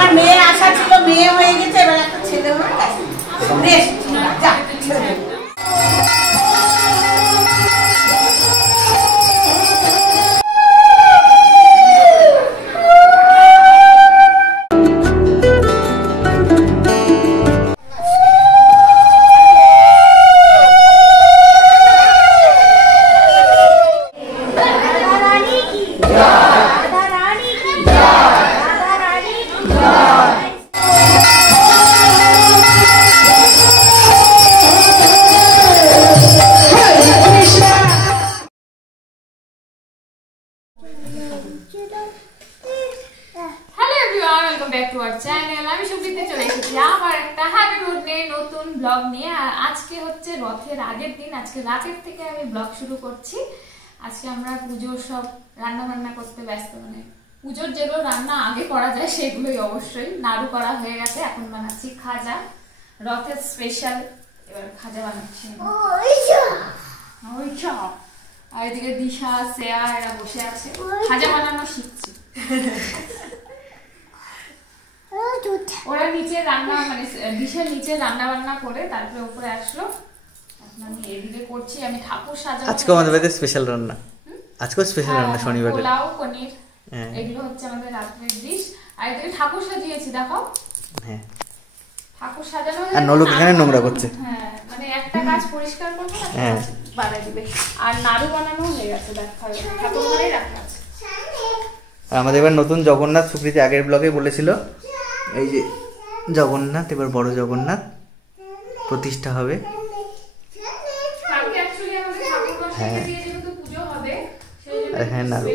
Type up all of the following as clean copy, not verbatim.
আমার মেয়ে আশা ছিল, মেয়ে হয়ে গেছে, এবার একটা ছেলে হয়ে গেছে। Hello everyone, welcome back to our channel. আমি সুপ্রীতি চলে এসেছি আবার একটা হ্যাপি বার্থডে নতুন ব্লগ নিয়ে। আর আজকে হচ্ছে রথের আগের দিন, আজকে রাতের থেকে আমি ব্লগ শুরু করছি। আজকে আমরা পুজোর সব রান্না বান্না করতে ব্যস্ত, মানে পুজোর যেগুলো রান্না আগে করা যায় সেগুলোই অবশ্যই। নাড়ু করা হয়ে গেছে, এখন বানাচ্ছি খাজা, রথের স্পেশাল। এবার খাজা বানাচ্ছি। আর এদিকে দিশা, শ্রেয়া এরা বসে আছে, খাজা বানানো শিখছি। ওরা নিচে রান্না, মানে দিশা নিচে রান্না বান্না করে তারপরে উপরে আসলো। আমি এদিকে করছি, আমি ঠাকুর সাজাবো। আজকে আমাদের বাড়িতে স্পেশাল রান্না, আজকে স্পেশাল রান্না শনিবারে পোলাও, পনির, এগুলো হচ্ছে আমাদের রাত্রের ডিশ। আর এদিকে ঠাকুর সাজিয়েছি, দেখো। হ্যাঁ, ঠাকুর সাজানো আর নলক এখানে নোংরা করছে। হ্যাঁ, মানে একটা কাজ পরিষ্কার করবে, হ্যাঁ বাড়াই দিবে। আর নাড়ু বানানো হয়ে গেছে, দেখো ঠাকুর ঘরেই রাখা আছে। আর আমাদের এবার নতুন জগন্নাথ, সুপ্রীতি আগের ব্লগে বলেছিল, এই যে জগন্নাথ, এবার বড় জগন্নাথ প্রতিষ্ঠা হবে। হ্যাঁ, হ্যাঁ নাড়ু।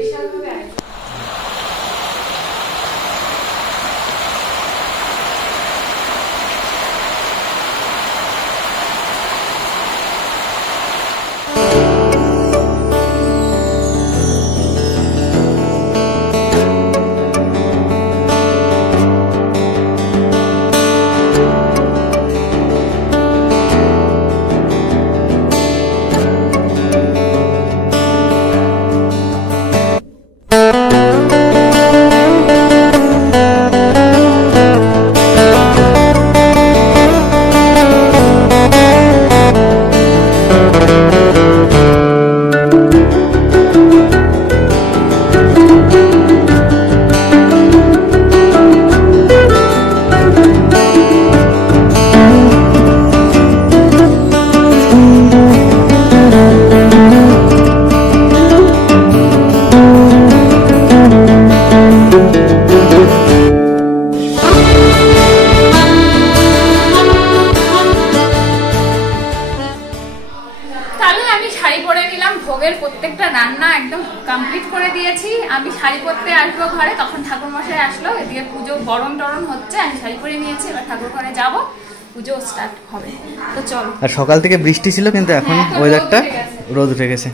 প্রত্যেকটা রান্না একদম কমপ্লিট করে দিয়েছি। আমি শাড়ি পরতে আসবো ঘরে, তখন ঠাকুর মশাই আসলো। এদিকে পুজো বরণ টরণ হচ্ছে, আমি শাড়ি পরে নিয়েছি, এবার ঠাকুর ঘরে যাবো, পুজো স্টার্ট হবে। তো চলো। আর সকাল থেকে বৃষ্টি ছিল, কিন্তু এখন ওয়েদারটা রোদ উঠে গেছে।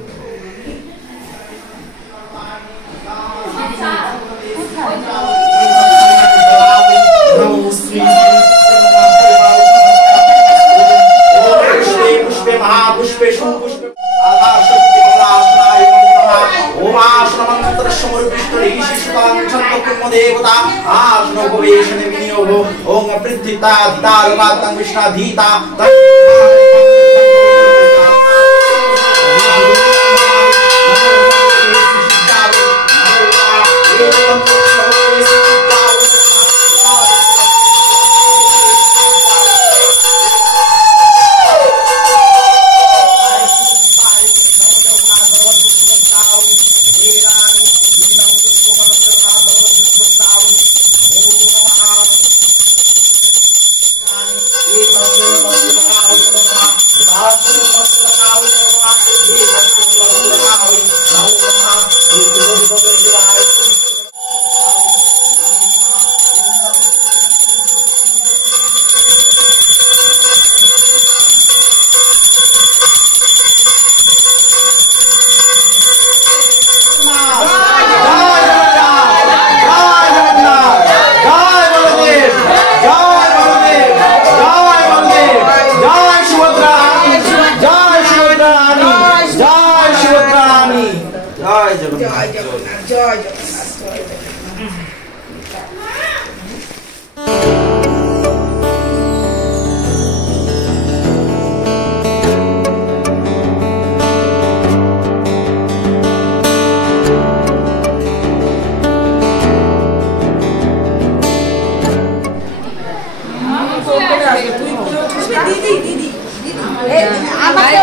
আমাকে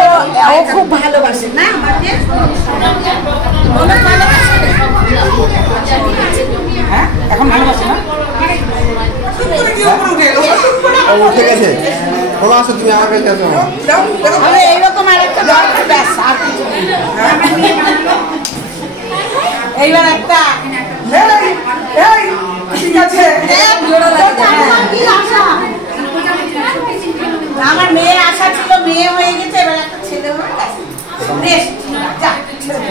ও খুব ভালোবাসে না আমাকে। এখন ভালোবাসে না? ঠিক আছে, ভালো আছো তুমি? আমার কাছে আসো। আমি এইরকম আরেকটা দরকার, ব্যাস আর কিছু নেই। এইবার একটা ঠিক আছে। আমার মেয়ের আশা ছিল, মেয়ে হয়ে গেছে, এবার একটা ছেলে হয়ে গেছে। বেশ, যা, ছেড়ে দে।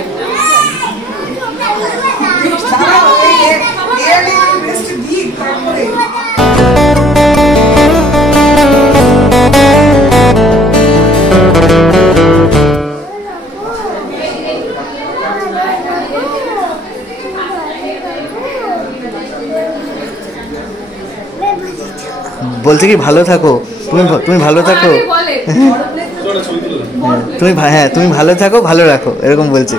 বলছে কি ভালো থাকো, তুমি ভালো থাকো, বলে তুমি ভালো থাকো, ভালো রাখো, এরকম বলছে।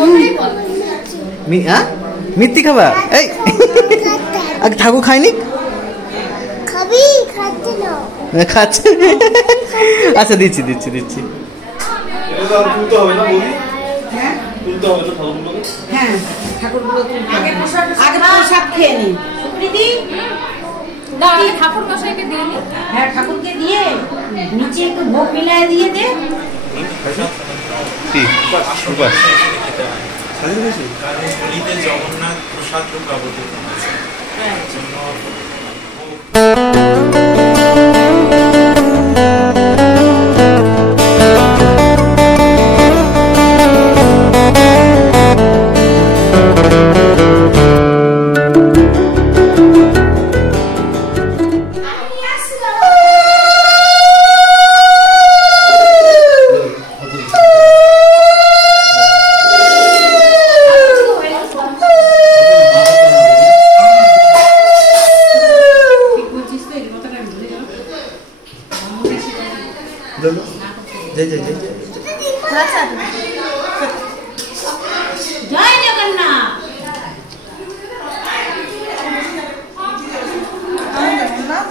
ওটাই বলে। হ্যাঁ, মিথ্যি খাবা? এই আগে ঠাকুর খায়নি, খাচ্ছে। আচ্ছা দিচ্ছি দিচ্ছি দিচ্ছি। হ্যাঁ, ঠাকুরগুলো আগে প্রসাদ খেয়ে নি। সুপ্রীতি, না আমি ঠাকুর মশাইকে দিইনি। হ্যাঁ, ঠাকুরকে দিয়ে নিচে একটু ভোগ মিলায় দিয়ে দে। জগন্নাথ প্রসাদ ঢুকাবো। জয় জগন্নাথ।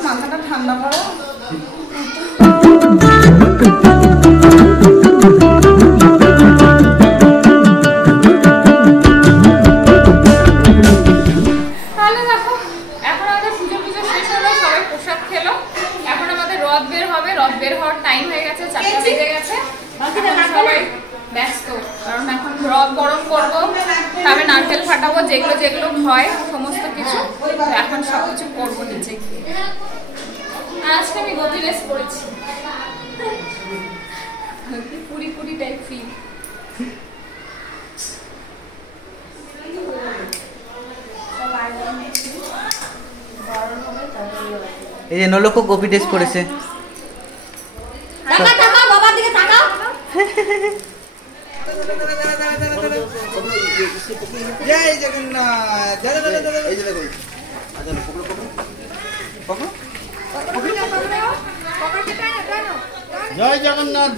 মাথাটা ঠান্ডা করো। তাহলে দেখো, এখন আমাদের পুজো শেষ হলো, সবাই প্রসাদ খেলো। এখন আমাদের রথ বের হবে, রথ বের হওয়ার টাইম হয়ে গেছে, 4টা বেজে গেছে। এখন সবাই ব্যস্ত, কারণ এখন রথ গরম করবো, তবে নারকেল ফাটাবো, যেগুলো যেগুলো হয় সমস্ত কিছু। তো এখন সবকিছু করবো নিচে গিয়ে। আজকে আমি গোপী ড্রেস পরেছি, পুরি পুরি টাইপ ফিল। এই যে নলক্ষ কপি টেস্ট করেছে। টাকা টাকা, বাবার দিকে টাকা। জয় জগন্নাথ। জয় জগন্নাথ।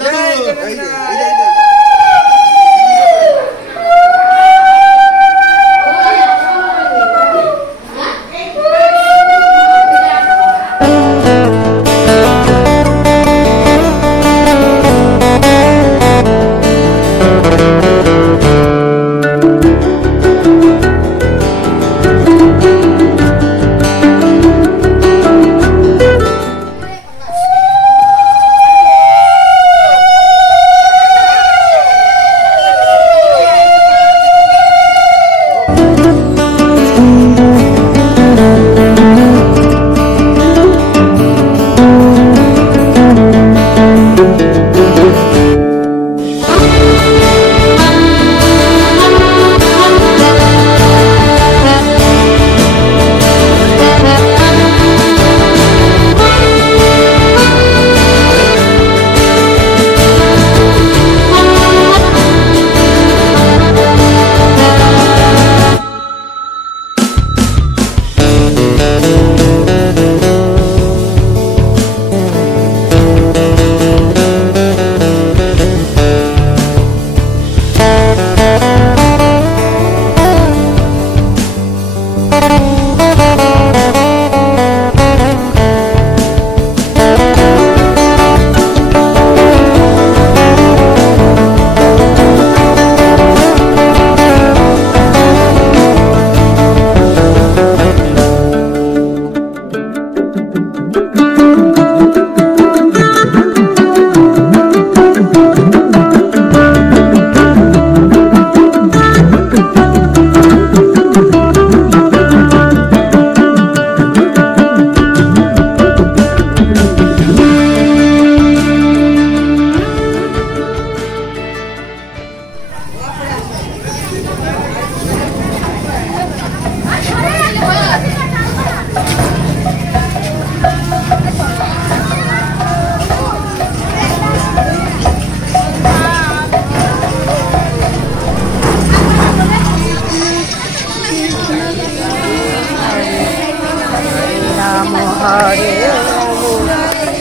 রাম হরে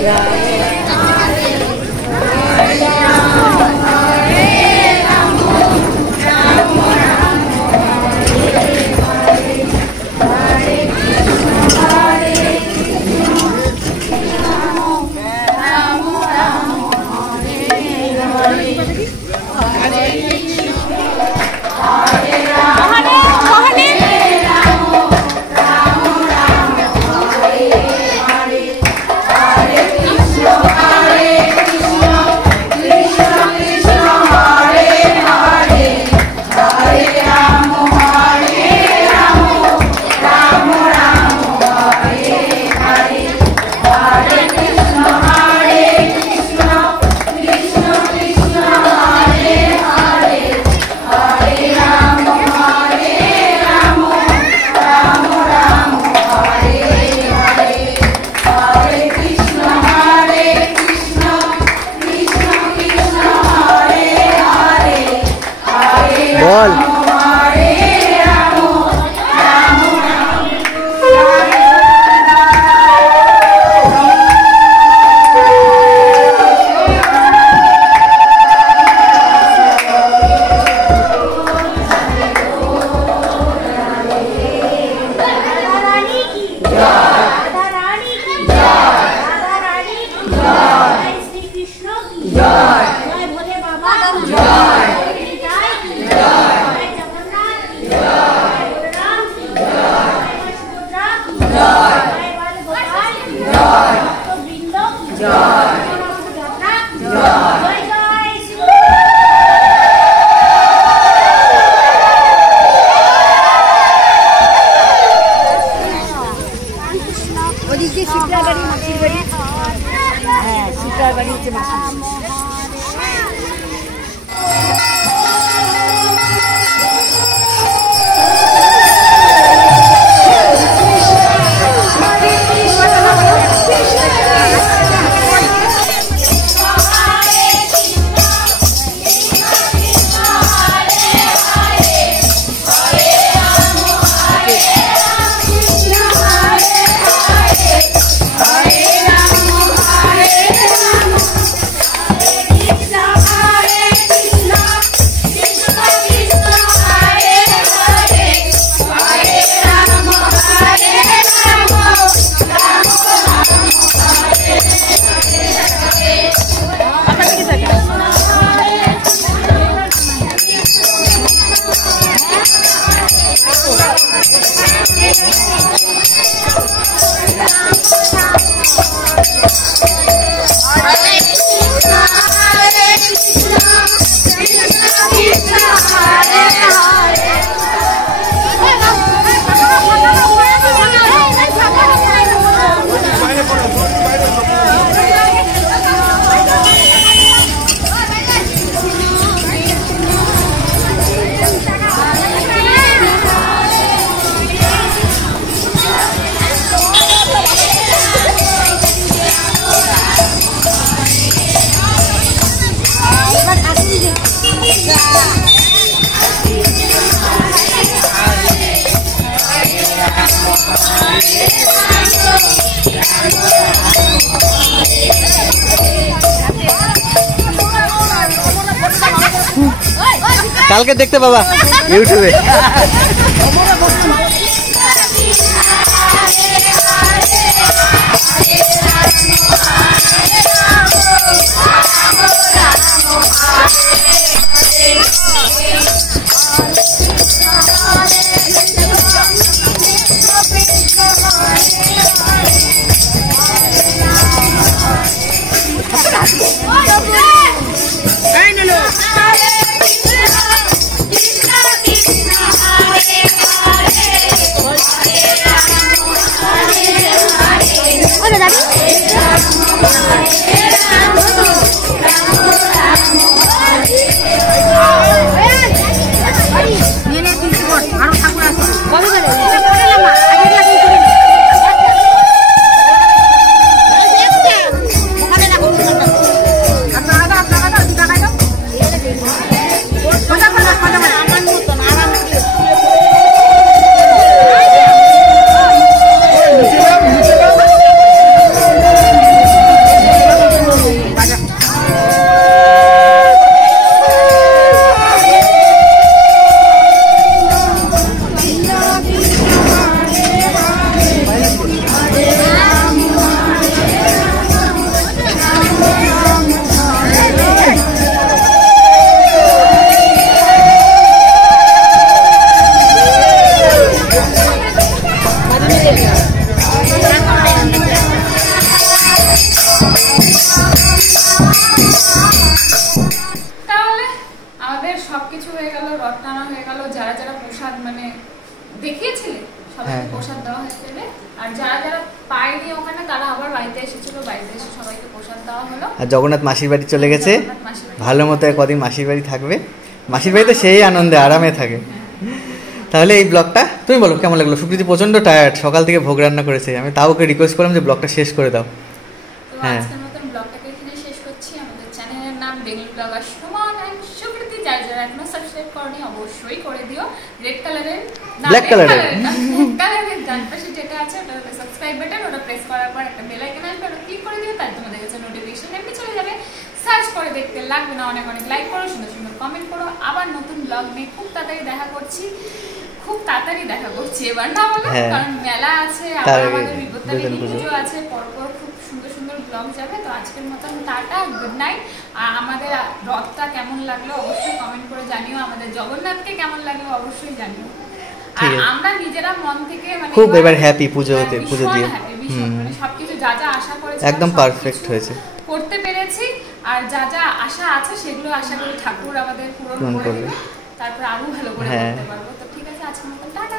রাম বল ওদিকে শিবরার বাড়ি মাসির বাড়ি হ্যাঁ শিবরার বাড়ি হচ্ছে মাসির কালকে দেখতে পাবা ইউটিউবে। Hare Krishna, Krishna Krishna Hare Hare সবাইকে প্রসাদ দেওয়া হয়ে যাবে। আর যারা যারা পায়নি ওখানে তারা আবার বাড়িতে এসেছিল, বাড়িতে এসে সবাইকে প্রসাদ দেওয়া হলো। আর জগন্নাথ মাসির বাড়ি চলে গেছে, জগন্নাথ মাসির বাড়ি। ভালো মতো কদিন মাসির বাড়ি থাকবে। মাসির বাড়িতে সেই আনন্দে আরামে থাকে। তাহলে এই ব্লগটা তুমি বলো কেমন লাগলো? সুপ্রীতি প্রচন্ড টায়ার্ড, সকাল থেকে ভোগ রান্না করেছে। আমি তাও ওকে রিকোয়েস্ট করলাম যে ব্লগটা শেষ করে দাও। তো হ্যাঁ। আজকের মতন ব্লগটাকে এখানে শেষ করছি। আমাদের চ্যানেলের নাম ডেইলি ব্লগার সুমন এন্ড সুকৃতি। যারা যারা এখনো সাবস্ক্রাইব করনি অবশ্যই করে দিও। রেড কালারের Black colour-এর। কালারের ডান পাশে যেটা আছে ওটা হলো সাবস্ক্রাইব বাটন, ওটা প্রেস করার পর একটা বেল আইকন আসবে, ওটা ক্লিক করে দিও, তাহলে তোমাদের কাছে নোটিফিকেশন এমনি চলে যাবে। সার্চ করে দেখতে লাগবে না, অনেক অনেক লাইক করো, সুন্দর সুন্দর কমেন্ট করো। আবার নতুন ব্লগ নিয়ে খুব তাড়াতাড়ি দেখা করছি, খুব তাড়াতাড়ি দেখা করছি এবার না বলো, হ্যাঁ। কারণ মেলা আছে, তার আবার আগে আমাদের বিপত্তারিণী দুর্গাপুজো। পুজো আছে, পরপর খুব সুন্দর সুন্দর ব্লগ যাবে। তো আজকের মতন টাটা, গুড নাইট। আর আমাদের রথটা কেমন লাগলো অবশ্যই কমেন্ট করে জানিও, আমাদের জগন্নাথকে কেমন লাগলো অবশ্যই জানিও। আর ঠিক আছে। আমরা নিজেরা মন থেকে মানে খুব এবার happy পুজো হতে, ভীষণ পুজো দিয়ে। happy, ভীষণ, মানে সবকিছু যা যা আশা করেছি একদম পারফেক্ট হয়েছে, করতে পেরেছি। আর যা যা আশা আছে সেগুলো আশা করি ঠাকুর আমাদের পূরণ পূরণ করে করবে। দেবে, তারপর আরো ভালো করে হ্যাঁ। করতে পারবো। তো ঠিক আছে, আজকের মতন টাটা।